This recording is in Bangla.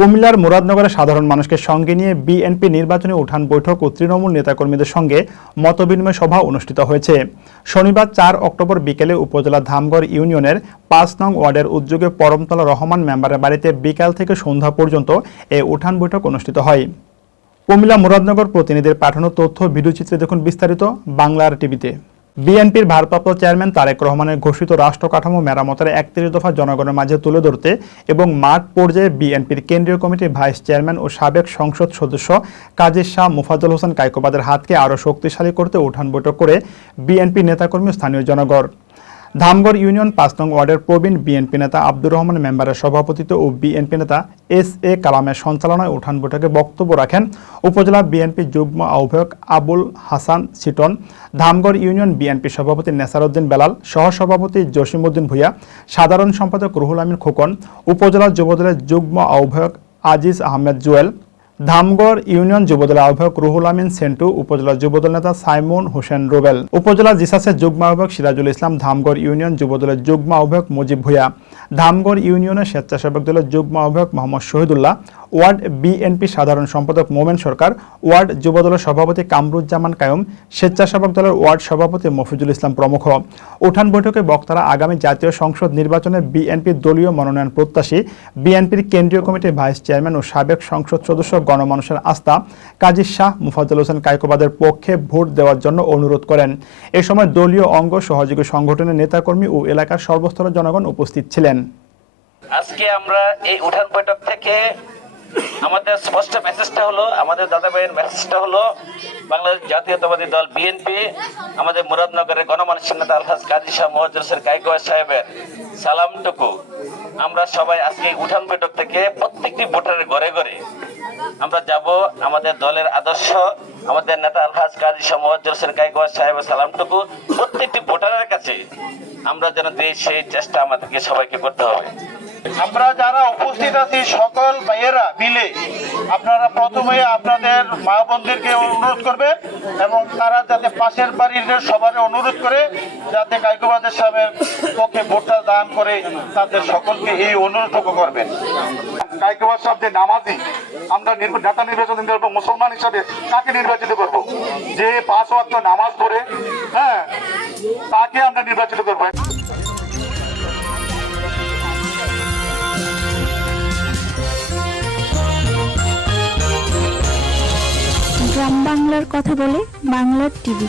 কুমিল্লার মুরাদনগরে সাধারণ মানুষকে সঙ্গে নিয়ে বিএনপি নির্বাচনী উঠান বৈঠক ও তৃণমূল নেতাকর্মীদের সঙ্গে মতবিনিময় সভা অনুষ্ঠিত হয়েছে। শনিবার চার অক্টোবর বিকেলে উপজেলা ধামগড় ইউনিয়নের পাঁচ নং ওয়ার্ডের উদ্যোগে পরমতলা রহমান মেম্বারের বাড়িতে বিকাল থেকে সন্ধ্যা পর্যন্ত এ উঠান বৈঠক অনুষ্ঠিত হয়। কুমিল্লা মুরাদনগর প্রতিনিধির পাঠানো তথ্য ভিডিওচিত্রে দেখুন বিস্তারিত বাংলার টিভিতে। বিএনপির ভারপ্রাপ্ত চেয়ারম্যান তারেক রহমানের ঘোষিত রাষ্ট্র কাঠামো মেরামতের একত্রিশ দফা জনগণের মাঝে তুলে ধরতে এবং মাঠ পর্যায়ে বিএনপির কেন্দ্রীয় কমিটির ভাইস চেয়ারম্যান ও সাবেক সংসদ সদস্য কাজী শাহ মুফাজুল হোসেন কাইকোবাদের হাতকে আরও শক্তিশালী করতে উঠান বৈঠক করে বিএনপি নেতাকর্মী স্থানীয় জনগণ। ধামগড় ইউনিয়ন পাঁচ নং ওয়ার্ডের প্রবীণ বিএনপি নেতা আব্দুর রহমান মেম্বারের সভাপতিত্ব ও বিএনপি নেতা এস এ কালামের সঞ্চালনায় উঠান বৈঠকে বক্তব্য রাখেন উপজেলা বিএনপি যুগ্ম আহ্বায়ক আবুল হাসান সিটন, ধামগড় ইউনিয়ন বিএনপি সভাপতি নেসারউদ্দিন বেলাল, সহসভাপতি জসিমউদ্দিন ভূঁইয়া, সাধারণ সম্পাদক রুহুল আমিন খোকন, উপজেলা যুবদলের যুগ্ম আহ্বায়ক আজিজ আহমেদ জুয়েল ধামগড় ইউনিয়ন যুবদলের আহ্বায়ক রুহুল আমিন সেন্টু, উপজেলা যুবদল নেতা সাইমন হোসেন রুবেল, উপজেলা জিসাসের যুগ্ম আহ্বায়ক সিরাজুল ইসলাম, ধামগড় ইউনিয়ন যুবদলের যুগ্ম আহ্বায়ক মুজিব ভূঁইয়া, ধামগড় ইউনিয়নের স্বেচ্ছাসেবক দলের যুগ্ম আহ্বায়ক মোহাম্মদ শহীদুল্লাহ, ওয়ার্ড বিএনপি সাধারণ সম্পাদক মোমেন সরকার, ওয়ার্ড যুবদলের সভাপতি কামরুজ্জামান কায়ুম, স্বেচ্ছাসেবক দলের ওয়ার্ড সভাপতি মফিজুল ইসলাম প্রমুখ। উঠান বৈঠকে বক্তারা আগামী জাতীয় সংসদ নির্বাচনে বিএনপির দলীয় মনোনয়ন প্রত্যাশী, বিএনপির কেন্দ্রীয় কমিটির ভাইস চেয়ারম্যান ও সাবেক সংসদ সদস্য গণমানুষের আস্থা, কাজী শাহ মুফাজুল হোসেন কায়কোবাদের পক্ষে ভোট দেওয়ার জন্য অনুরোধ করেন। এ সময় দলীয় অঙ্গ সহযোগী সংগঠনের নেতাকর্মী ও এলাকার সর্বস্তরের জনগণ উপস্থিত ছিলেন। আজকে আমরা এই উঠান বৈঠক থেকে আমাদের স্পষ্ট মেসেজটা হলো, আমাদের দাদা ভাইয়ের মেসেজটা হলো, বাংলাদেশ জাতীয়তাবাদী দল বিএনপি আমাদের মুরাদনগরের গণমানুষের নেতা আলহাজ কাজী শাহ মহাজুসের কাইকোয়া সাহেবের সালামটুকু। আমরা সবাই আজকে উঠান বৈঠক থেকে প্রত্যেকটি ভোটারের ঘরে ঘরে আমরা যাব আমাদের দলের আদর্শ, আমাদের নেতা আলহাজ কাজী মহাজুর হোসেন কাইকোয়া সাহেবের সালামটুকু প্রত্যেকটি ভোটারের কাছে আমরা যেন দিই সেই চেষ্টা আমাদেরকে সবাইকে করতে হবে। আমরা যারা উপস্থিত আছি, সকল ভাইয়েরা মিলে আপনারা প্রথমে আপনাদের মা বোনদেরকে অনুরোধ করবেন এবং তারা যাতে পাশের বাড়ির সবার অনুরোধ করে যাতে কাইকোবাদের সাহেবের পক্ষে ভোটটা দান করে তাদের সকলকে এই অনুরোধটুকু করবেন। কাইকবাদ সাহেব যে নামাজি, আমরা নেতা নির্বাচন করব মুসলমান হিসাবে তাকে নির্বাচিত করব? যে পাঁচ ওয়াক্ত নামাজ পড়ে হ্যাঁ তাকে আমরা নির্বাচিত করব। গ্রাম বাংলার কথা বলে বাংলার টিভি।